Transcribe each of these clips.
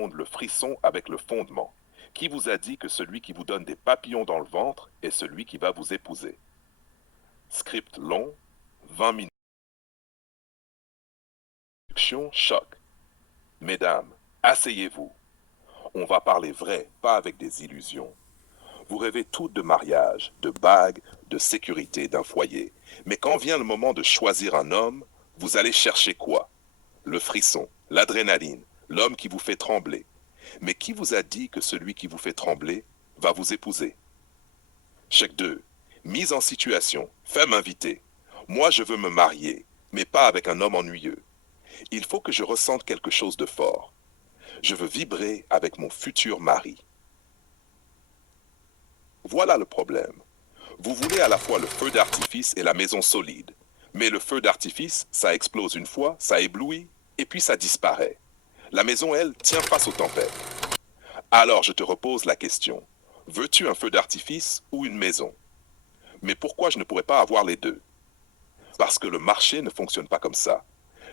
confondre le frisson avec le fondement? Qui vous a dit que celui qui vous donne des papillons dans le ventre est celui qui va vous épouser? Script long, 20 minutes. Choc. Mesdames, asseyez-vous. On va parler vrai, pas avec des illusions. Vous rêvez toutes de mariage, de bagues, de sécurité, d'un foyer. Mais quand vient le moment de choisir un homme, vous allez chercher quoi? Le frisson, l'adrénaline, l'homme qui vous fait trembler. Mais qui vous a dit que celui qui vous fait trembler va vous épouser? Chèque 2. Mise en situation. Femme invitée. Moi, je veux me marier, mais pas avec un homme ennuyeux. Il faut que je ressente quelque chose de fort. Je veux vibrer avec mon futur mari. Voilà le problème. Vous voulez à la fois le feu d'artifice et la maison solide. Mais le feu d'artifice, ça explose une fois, ça éblouit, et puis ça disparaît. La maison, elle, tient face aux tempêtes. Alors je te repose la question. Veux-tu un feu d'artifice ou une maison? Mais pourquoi je ne pourrais pas avoir les deux? Parce que le marché ne fonctionne pas comme ça.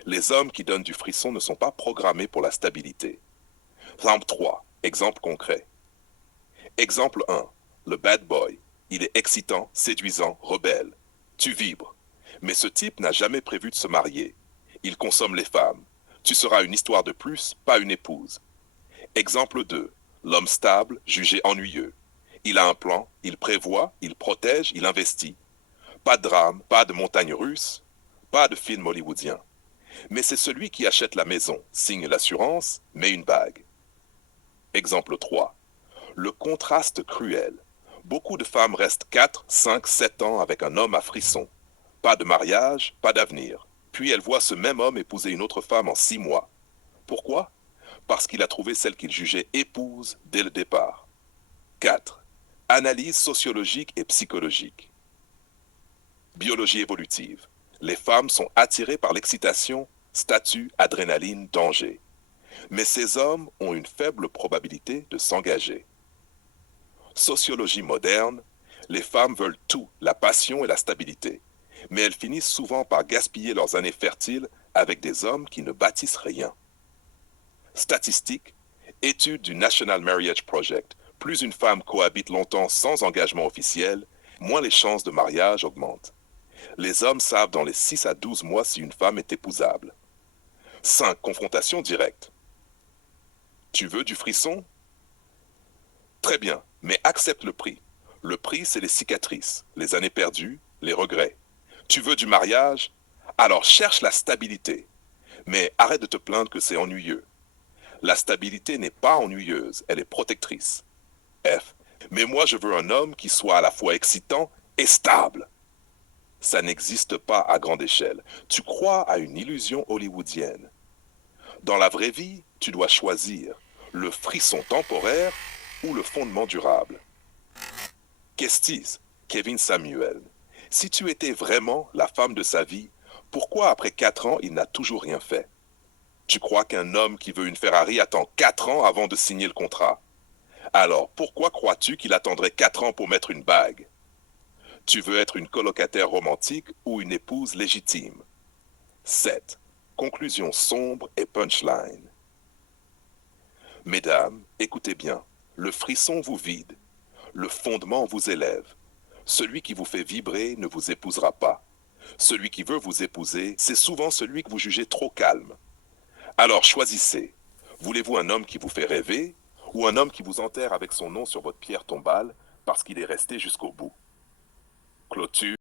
Les hommes qui donnent du frisson ne sont pas programmés pour la stabilité. Exemple 3. Exemple concret. Exemple 1. Le bad boy. Il est excitant, séduisant, rebelle. Tu vibres. Mais ce type n'a jamais prévu de se marier. Il consomme les femmes. Tu seras une histoire de plus, pas une épouse. Exemple 2. L'homme stable, jugé ennuyeux. Il a un plan, il prévoit, il protège, il investit. Pas de drame, pas de montagne russe, pas de film hollywoodien. Mais c'est celui qui achète la maison, signe l'assurance, met une bague. Exemple 3. Le contraste cruel. Beaucoup de femmes restent 4, 5, 7 ans avec un homme à frisson. Pas de mariage, pas d'avenir. Puis elles voient ce même homme épouser une autre femme en 6 mois. Pourquoi? Parce qu'il a trouvé celle qu'il jugeait épouse dès le départ. 4. Analyse sociologique et psychologique. Biologie évolutive. Les femmes sont attirées par l'excitation, statut, adrénaline, danger. Mais ces hommes ont une faible probabilité de s'engager. Sociologie moderne, les femmes veulent tout, la passion et la stabilité. Mais elles finissent souvent par gaspiller leurs années fertiles avec des hommes qui ne bâtissent rien. Statistique, étude du National Marriage Project. Plus une femme cohabite longtemps sans engagement officiel, moins les chances de mariage augmentent. Les hommes savent dans les 6 à 12 mois si une femme est épousable. 5. Confrontation directe. Tu veux du frisson? Très bien, mais accepte le prix. Le prix, c'est les cicatrices, les années perdues, les regrets. Tu veux du mariage? Alors cherche la stabilité. Mais arrête de te plaindre que c'est ennuyeux. La stabilité n'est pas ennuyeuse, elle est protectrice. F. Mais moi, je veux un homme qui soit à la fois excitant et stable. Ça n'existe pas à grande échelle. Tu crois à une illusion hollywoodienne. Dans la vraie vie, tu dois choisir le frisson temporaire ou le fondement durable. Kestis, Kevin Samuel. Si tu étais vraiment la femme de sa vie, pourquoi après 4 ans il n'a toujours rien fait? Tu crois qu'un homme qui veut une Ferrari attend 4 ans avant de signer le contrat? Alors pourquoi crois-tu qu'il attendrait 4 ans pour mettre une bague? Tu veux être une colocataire romantique ou une épouse légitime? 7. Conclusion sombre et punchline. Mesdames, écoutez bien, le frisson vous vide, le fondement vous élève. Celui qui vous fait vibrer ne vous épousera pas. Celui qui veut vous épouser, c'est souvent celui que vous jugez trop calme. Alors choisissez. Voulez-vous un homme qui vous fait rêver ou un homme qui vous enterre avec son nom sur votre pierre tombale parce qu'il est resté jusqu'au bout? Clôture.